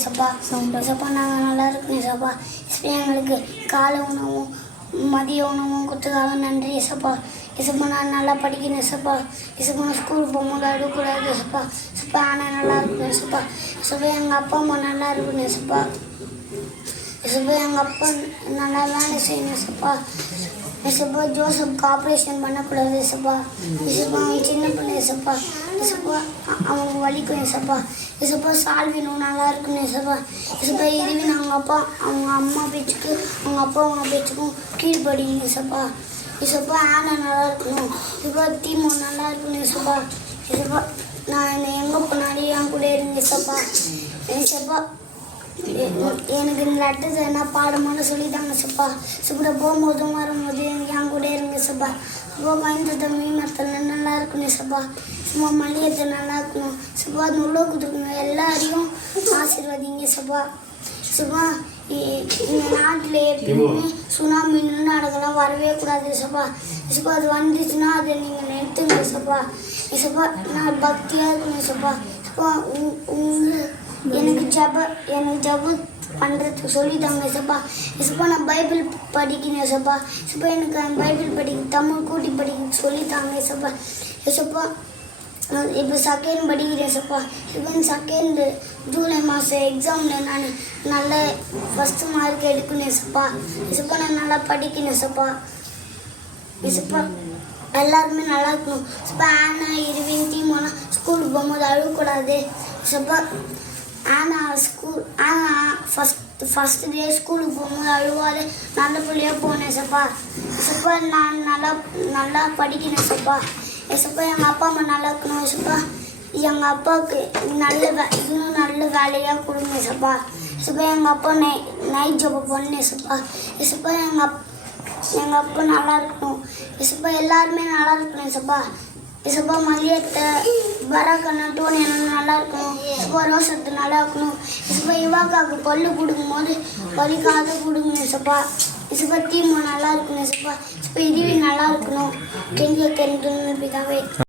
ஏசப்பா. ஏசப்பா நாங்கள் நல்லா இருக்கணும் ஏசப்பா. எங்களுக்கு காலை உணவும் மதிய உணவும் கொடுத்ததாக நன்றி ஏசப்பா. ஏசப்பா நான் நல்லா படிக்கணும் ஏசப்பா. ஏசப்பா நான் ஸ்கூலுக்கு போகும்போது அழுகக்கூடாது ஏசப்பா. ஏசப்பா ஆனால் நல்லா இருக்கணும் ஏசப்பா. ஏசப்பா எங்கள் அப்பா அம்மா நல்லா இருக்கணும் ஏசப்பா. ஏசப்பா எங்கள் அப்பா நல்லா வேலை செய்யணும் ஏசப்பா. ஏசப்பா ஜோசப்க்கு ஆப்ரேஷன் பண்ணக்கூடாது ஏசப்பா. ஏசப்பா அவன் சின்ன பிள்ளை ஏசப்பா. ஏசப்பா அவனுக்கு வலிக்கும் ஏசப்பா. ஏசப்பா சால்வினும் நல்லா இருக்கணும் ஏசப்பா. ஏசப்பா இதுவே அவங்க அம்மா பேச்சுக்கு அவங்க பேச்சுக்கும் கீழ்படியும் ஏசப்பா. ஏசப்பா ஆனா நல்லா இருக்கணும் ஏசப்பா. தீமோ நல்லா இருக்கணும் ஏசப்பா. ஏசப்பா நான் எங்கே போனாலும் என் கூட இருங்க ஏசப்பா. ஏசப்பா எனக்கு இந்த லெட்டர்ஸ் என்ன பாடமான சொல்லித்தாங்க சப்பா. சுப்பா போகும்போதும் வரும்போது என் கூட இருங்க சப்பா. சுப்பா பயந்து மீன் மரத்தில் நல்லா இருக்கணும் சப்பா. சும்மா மல்லிகத்தை நல்லா இருக்கணும் சப்பா. அது உள்ள கொடுத்துருக்கணும் எல்லாரையும் ஆசீர்வதிங்க சப்பா. சும்மா இந்த நாட்டில் எப்பயுமே சுனாமின்னு நாடகம்லாம் வரவே கூடாது சப்பா. சப்பா அது வந்துச்சுன்னா அதை நீங்கள் நிறுத்துங்க சப்பா. சப்பா நான் பக்தியாக இருக்கணும் சப்பா. சப்பா எனக்கு ஜப பண்ணுறதுக்கு சொல்லித்தாங்க ஏசப்பா. ஏசப்பா நான் பைபிள் படிக்கணும் ஏசப்பா. ஏசப்பா எனக்கு பைபிள் படிக்க தமிழ் கூட்டி படிக்க சொல்லித்தாங்க ஏசப்பா. ஏசப்பா இப்போ செகண்ட் படிக்கிறேன் ஏசப்பா. இப்போ செகண்ட் ஜூலை மாதம் எக்ஸாமில் நான் நல்ல ஃபஸ்ட்டு மார்க் எடுக்கணும் ஏசப்பா. ஏசப்பா நான் நல்லா படிக்கணும் ஏசப்பா. ஏசப்பா எல்லாருமே நல்லா இருக்கணும் ஏசப்பா. ஆனா இருவின் தீமானா ஸ்கூலுக்கு போகும்போது அழுகக்கூடாது ஏசப்பா. ஃபஸ்ட் டே ஸ்கூலுக்கு போகும்போது அழுவாது நல்ல பிள்ளையாக போனேன் சப்பா. சப்பா நான் நல்லா படிக்கணும் சப்பா. சப்பா எங்கள் அப்பா அம்மா நல்லா இருக்கணும் சப்பா. எங்கள் அப்பாவுக்கு இன்னும் நல்ல வேலையாக கொடுங்க சப்பா. சப்பா எங்கள் அப்பா நைட் ஜாப் பண்ணேன் சப்பா. சப்பா எங்கள் அப்பா நல்லா இருக்கணும் சப்பா. எல்லாருமே நல்லா இருக்கணும் சப்பா. ஏசப்பா மல்லியத்தை பராக்கண்ணா டோனி என்ன நல்லா இருக்கணும் ஏசப்பா. ரோசத்து நல்லா இருக்கணும் ஏசப்பா. யுவாக்காவுக்கு பல்லு கொடுக்கும்போது வலிக்காத கொடுங்க ஏசப்பா. ஏசப்பா தீமா நல்லா இருக்கணும் ஏசப்பா. ஏசப்பா இதுவே நல்லா இருக்கணும். கெஞ்ச கெஞ்சு பிதாவே.